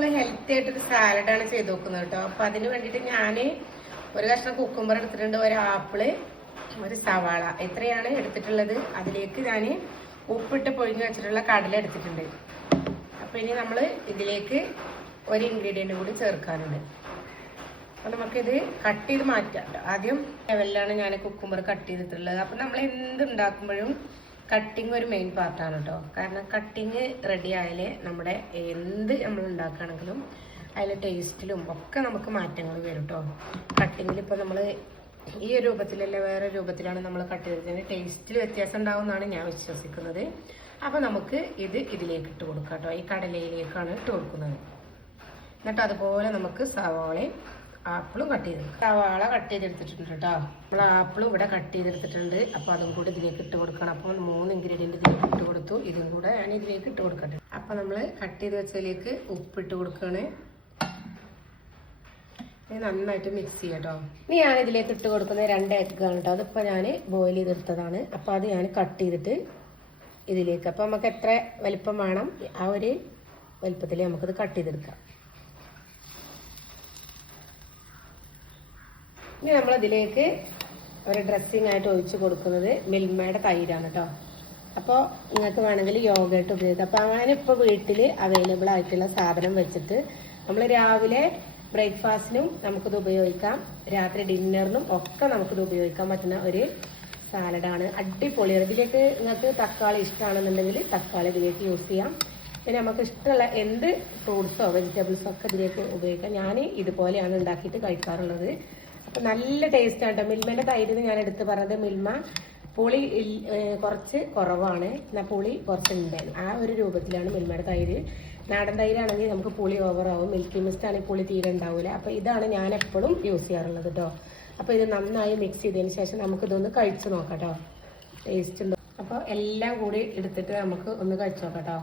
നമ്മൾ ഹെൽത്തി ആയിട്ടൊരു സാലഡാണ് ചെയ്ത് നോക്കുന്നത് കേട്ടോ. അപ്പം അതിന് വേണ്ടിയിട്ട് ഞാൻ ഒരു കഷ്ണം കുക്കുംബർ എടുത്തിട്ടുണ്ട്, ഒരു ആപ്പിള്, ഒരു സവാള, എത്രയാണ് എടുത്തിട്ടുള്ളത്. അതിലേക്ക് ഞാൻ ഉപ്പിട്ട് പൊഴിഞ്ഞ് വെച്ചിട്ടുള്ള കടല എടുത്തിട്ടുണ്ട്. അപ്പം ഇനി നമ്മൾ ഇതിലേക്ക് ഒരു ഇൻഗ്രീഡിയൻറ്റ് കൂടി ചേർക്കാനുണ്ട്. അപ്പം നമുക്കിത് കട്ട് ചെയ്ത് മാറ്റാം കേട്ടോ. ആദ്യം ലെവലിലാണ് ഞാൻ കുക്കുംബർ കട്ട് ചെയ്തിട്ടുള്ളത്. അപ്പം നമ്മൾ എന്തുണ്ടാക്കുമ്പോഴും കട്ടിങ് ഒരു മെയിൻ പാർട്ടാണ് കേട്ടോ. കാരണം കട്ടിങ് റെഡി ആയാലേ നമ്മുടെ എന്ത് നമ്മൾ ഉണ്ടാക്കുകയാണെങ്കിലും അതിലെ ടേസ്റ്റിലും ഒക്കെ നമുക്ക് മാറ്റങ്ങൾ വരും കേട്ടോ. കട്ടിങ്ങിൽ ഇപ്പോൾ നമ്മൾ ഈ ഒരു രൂപത്തിലല്ല വേറെ രൂപത്തിലാണ് നമ്മൾ കട്ട് ചെയ്തിരിക്കുന്നത്, ടേസ്റ്റിൽ വ്യത്യാസം ഉണ്ടാവുമെന്നാണ് ഞാൻ വിശ്വസിക്കുന്നത്. അപ്പോൾ നമുക്ക് ഇതിലേക്ക് ഇട്ട് കൊടുക്കാം കേട്ടോ. ഈ കടലയിലേക്കാണ് ഇട്ട് കൊടുക്കുന്നത്. എന്നിട്ട് അതുപോലെ നമുക്ക് സവാളയും ആപ്പിളും കട്ട് ചെയ്തെടുക്കാം. സവാള കട്ട് ചെയ്തെടുത്തിട്ടുണ്ട് കേട്ടോ. നമ്മൾ ആപ്പിളും ഇവിടെ കട്ട് ചെയ്തെടുത്തിട്ടുണ്ട്. അപ്പോൾ അതും കൂടി ഇതിലേക്ക് ഇട്ട് കൊടുക്കണം. അപ്പോൾ 3 ഇൻഗ്രീഡിയൻറ്റ് ഇതിലേക്ക് ഇട്ട് കൊടുത്തു. ഇതും കൂടെ ഞാൻ ഇതിലേക്ക് ഇട്ട് കൊടുക്കട്ടെ. അപ്പോൾ നമ്മൾ കട്ട് ചെയ്ത് വെച്ചതിലേക്ക് ഉപ്പിട്ട് കൊടുക്കുകയാണ്. നന്നായിട്ട് മിക്സ് ചെയ്യാം കേട്ടോ. ഇനി ഞാൻ ഇതിലേക്ക് ഇട്ട് കൊടുക്കുന്നത് 2 എഗ്ഗാണ് കേട്ടോ. അതിപ്പോൾ ഞാൻ ബോയിൽ ചെയ്തെടുത്തതാണ്. അപ്പോൾ അത് ഞാൻ കട്ട് ചെയ്തിട്ട് ഇതിലേക്ക്, അപ്പോൾ നമുക്ക് എത്ര വലിപ്പം വേണം ആ ഒരു വലിപ്പത്തിൽ നമുക്കത് കട്ട് ചെയ്തെടുക്കാം. ഇനി നമ്മളിതിലേക്ക് ഒരു ഡ്രസ്സിങ് ആയിട്ട് ഒഴിച്ച് കൊടുക്കുന്നത് മിൽമയുടെ തൈരാണ് കേട്ടോ. അപ്പോൾ നിങ്ങൾക്ക് വേണമെങ്കിൽ യോഗേട്ട് ഉപയോഗിക്കാം. അപ്പോൾ അങ്ങനെ ഇപ്പോൾ വീട്ടിൽ അവൈലബിൾ ആയിട്ടുള്ള സാധനം വെച്ചിട്ട് നമ്മൾ രാവിലെ ബ്രേക്ക്ഫാസ്റ്റിനും നമുക്കിത് ഉപയോഗിക്കാം, രാത്രി ഡിന്നറിനും ഒക്കെ നമുക്കിത് ഉപയോഗിക്കാൻ പറ്റുന്ന ഒരു സാലഡാണ്. അടിപൊളിയാണ്. ഇതിലേക്ക് നിങ്ങൾക്ക് തക്കാളി ഇഷ്ടമാണെന്നുണ്ടെങ്കിൽ തക്കാളി ഇതിലേക്ക് യൂസ് ചെയ്യാം. പിന്നെ നമുക്ക് ഇഷ്ടമുള്ള എന്ത് ഫ്രൂട്ട്സോ വെജിറ്റബിൾസോ ഒക്കെ ഇതിലേക്ക് ഉപയോഗിക്കാം. ഞാൻ ഇതുപോലെയാണ് ഉണ്ടാക്കിയിട്ട് കഴിക്കാറുള്ളത്. അപ്പം നല്ല ടേസ്റ്റ് ആണ് കേട്ടോ. മിൽമേൻ്റെ തൈരിന് ഞാൻ എടുത്ത് പറഞ്ഞത് മിൽമ പുളി കുറച്ച് കുറവാണ്, എന്നാൽ പുളി കുറച്ച് ഉണ്ടായിരുന്നു. ആ ഒരു രൂപത്തിലാണ് മിൽമയുടെ തൈര്. നാടൻ തൈരാണെങ്കിൽ നമുക്ക് പുളി ഓവറാവും, മിൽക്കി മിസ്റ്റ് ആണെങ്കിൽ പുളി തീരെ ഉണ്ടാവില്ല. അപ്പോൾ ഇതാണ് ഞാൻ എപ്പോഴും യൂസ് ചെയ്യാറുള്ളത് കേട്ടോ. അപ്പോൾ ഇത് നന്നായി മിക്സ് ചെയ്തതിന് ശേഷം നമുക്കിതൊന്ന് കഴിച്ച് നോക്കാം കേട്ടോ, ടേസ്റ്റ് ഉണ്ടോ. അപ്പോൾ എല്ലാം കൂടി എടുത്തിട്ട് നമുക്ക് ഒന്ന് കഴിച്ച് നോക്കാം കേട്ടോ.